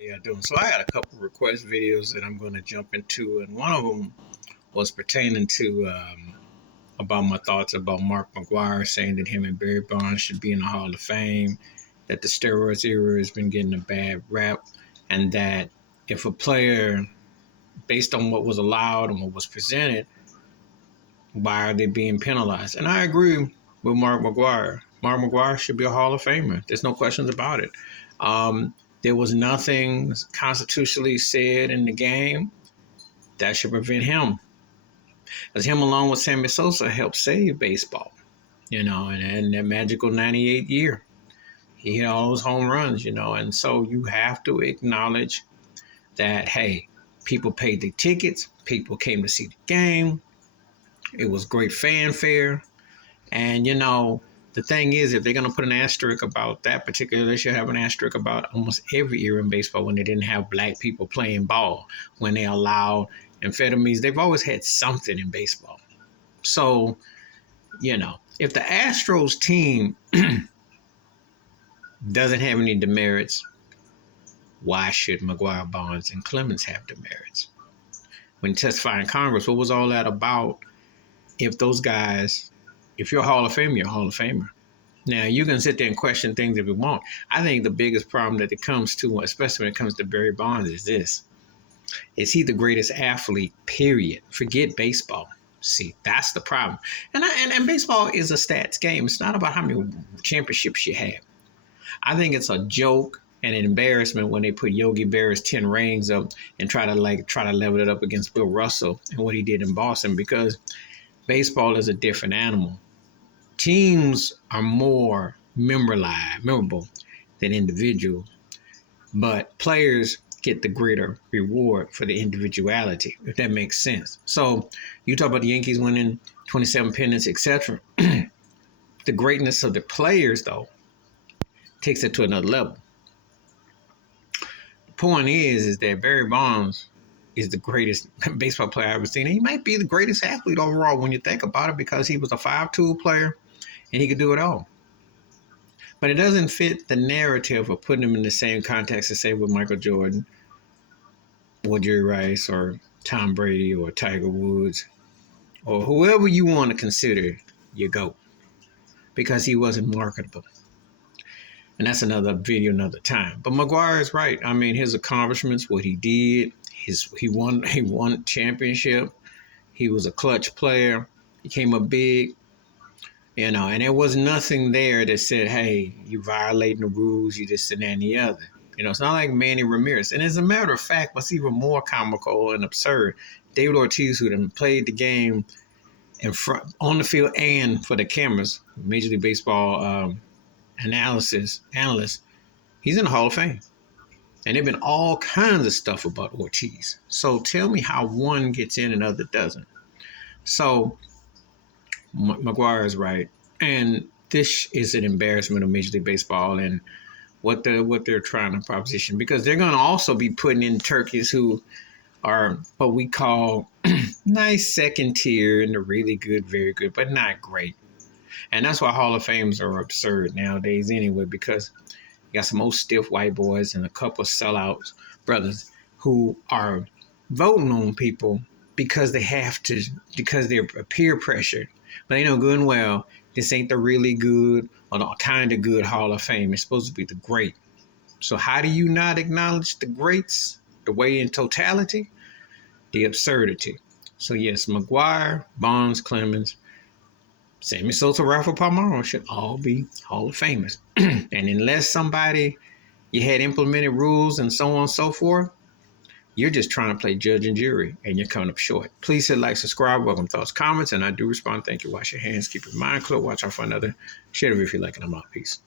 Yeah, doing. So I had a couple request videos that I'm going to jump into, and one of them was pertaining to about my thoughts about Mark McGwire saying that him and Barry Bonds should be in the Hall of Fame, that the steroids era has been getting a bad rap, and that if a player, based on what was allowed and what was presented, why are they being penalized? And I agree with Mark McGwire. Mark McGwire should be a Hall of Famer. There's no questions about it. There was nothing constitutionally said in the game that should prevent him. Because him, along with Sammy Sosa, helped save baseball, and that magical 98 year. He hit all those home runs, and so you have to acknowledge that, hey, people paid their tickets, people came to see the game, it was great fanfare, and, the thing is, if they're going to put an asterisk about that particular, they should have an asterisk about almost every era in baseball when they didn't have black people playing ball, when they allowed amphetamines. They've always had something in baseball. So, if the Astros team doesn't have any demerits, why should McGwire, Bonds, and Clemens have demerits? When testifying in Congress, what was all that about? If those guys, if you're a Hall of Famer, you're a Hall of Famer. Now, you can sit there and question things if you want. I think the biggest problem that it comes to, especially when it comes to Barry Bonds, is this. Is he the greatest athlete, period? Forget baseball. See, that's the problem. And baseball is a stats game. It's not about how many championships you have. I think it's a joke and an embarrassment when they put Yogi Berra's 10 rings up and try to level it up against Bill Russell and what he did in Boston, because baseball is a different animal. Teams are more memorable than individuals, but players get the greater reward for the individuality, if that makes sense. So you talk about the Yankees winning 27 pennants, etc. The greatness of the players, though, takes it to another level. The point is that Barry Bonds is the greatest baseball player I've ever seen. And he might be the greatest athlete overall when you think about it, because he was a 5-tool player and he could do it all. But it doesn't fit the narrative of putting him in the same context as, say, with Michael Jordan or Jerry Rice or Tom Brady or Tiger Woods or whoever you want to consider your GOAT, because he wasn't marketable. And that's another video, another time. But McGwire is right. I mean, his accomplishments, what he did, he won championship. He was a clutch player. He came up big. And there was nothing there that said, hey, you violating the rules, you this and that and the other. It's not like Manny Ramirez. And as a matter of fact, what's even more comical and absurd, David Ortiz, who then played the game in front, on the field and for the cameras, Major League Baseball analyst, he's in the Hall of Fame. And there have been all kinds of stuff about Ortiz. So tell me how one gets in and the other doesn't. So McGwire is right, and this is an embarrassment of Major League Baseball and what they're trying to proposition, because they're going to also be putting in turkeys who are what we call nice second tier and they're really good, very good, but not great. And that's why Hall of Fames are absurd nowadays anyway, because you got some old stiff white boys and a couple of sellouts brothers who are voting on people because they have to, because they're peer pressured. But they know good and well this ain't the really good or the kind of good Hall of Fame. It's supposed to be the great. So how do you not acknowledge the greats, the way in totality? The absurdity. So yes, McGwire, Bonds, Clemens, Sammy Sosa, Rafael Palmeiro should all be Hall of Famers. And unless somebody, you had implemented rules and so on and so forth, you're just trying to play judge and jury, and you're coming up short. Please hit like, subscribe, welcome thoughts, comments, and I do respond. Thank you. Wash your hands. Keep your mind clear. Watch out for another. Share it if you like it. I'm out. Peace.